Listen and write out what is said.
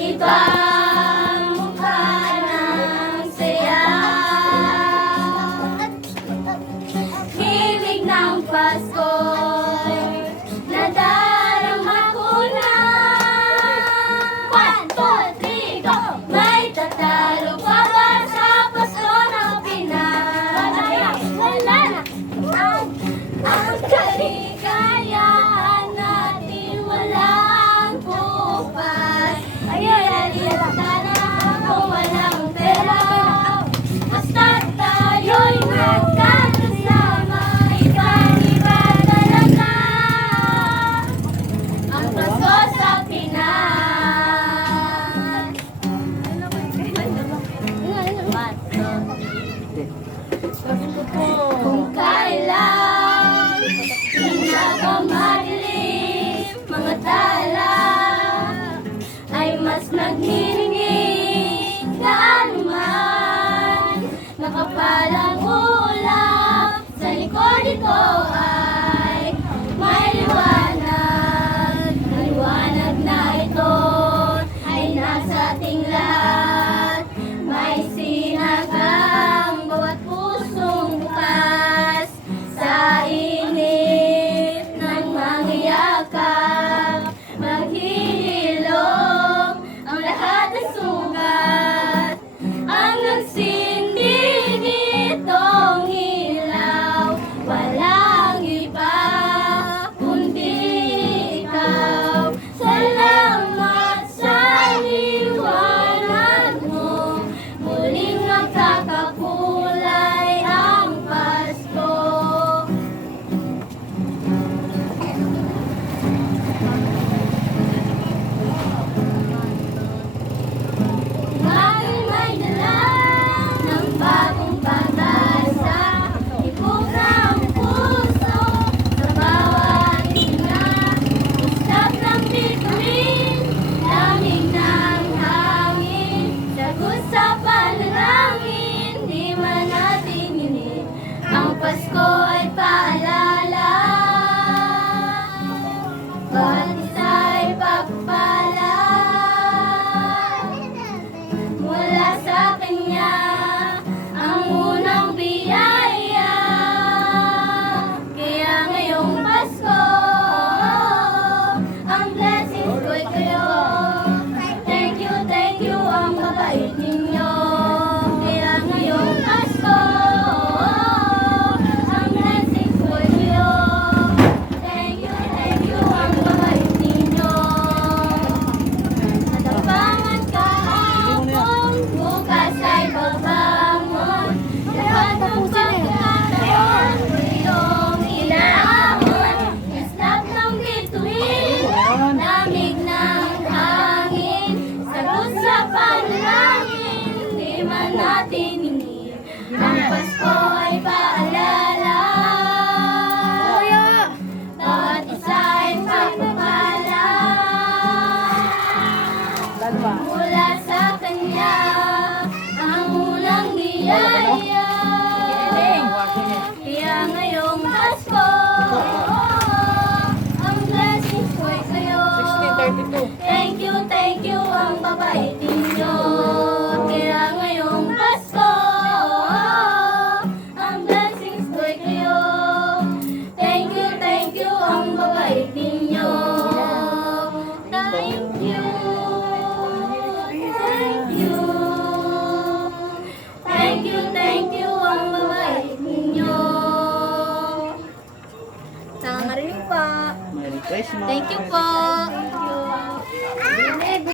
Ibang mukha ng saya, himig ng Pasko'y nadarama ko na. 1, 2, 3, go! May tatalo pa ba sa Pasko ng Pinas? Wala na! Ang kaligayahan natin walang bukas. Realista na kung walang pera, basta't tayo'y magkakasama. Iba-iba talaga ang Pasko sa Pinas. Kung kailan pinakamadilim mga tala ay mas nagniningig na anuman. Nakapalang ulap sa likod ito ay may liwanag. Ang liwanag na ito ay nasa ating lahat. May sinagang bawat pusong bukas sa init ng mga yakap. Maghihilom ang lahat ng sugat. Ang nagsindig itong ilaw, walang iba kundi ikaw. Salamat sa liwanag mo, muling magkakakulay ang Pasko. Ngayon may dala ng bagong pag-asa, ibog ng puso sa bawat ina. Islap ng bituin, lamig ng hangin, sagot sa panalangin, di man natin init. Ang Pasko ay paalala, bawat isa ay pagpapala mula sa Kanya ang unang biyaya. Kaya ngayong Pasko, ang blessings ko'y kayo. Thank you ang babait ninyo. Kaya ngayong Pasko, ang blessings ko'y kayo. Thank you ang babait ninyo. Natapangan kahapon, bukas ay babangon. Lahat ng pagkakataon, iyong inaahon. Islap ng bituin, lamig ng hangin, sagot sa panalangin, di man natin hingin. Ang Pasko ay paalala, bawat isa ay pagpapala mula sa Kanya ang unang biyaya. Kaya ngayong Pasko, ang blessings ko'y kayo. 1632. Thank you ang babait ninyo. Kaya ngayong Pasko, ang blessings ko'y kayo. Thank you ang babait ninyo. Thank you. Thank you ang babait ninyo. Nakangarinig pa. Merry Christmas. Thank you po. Thank you.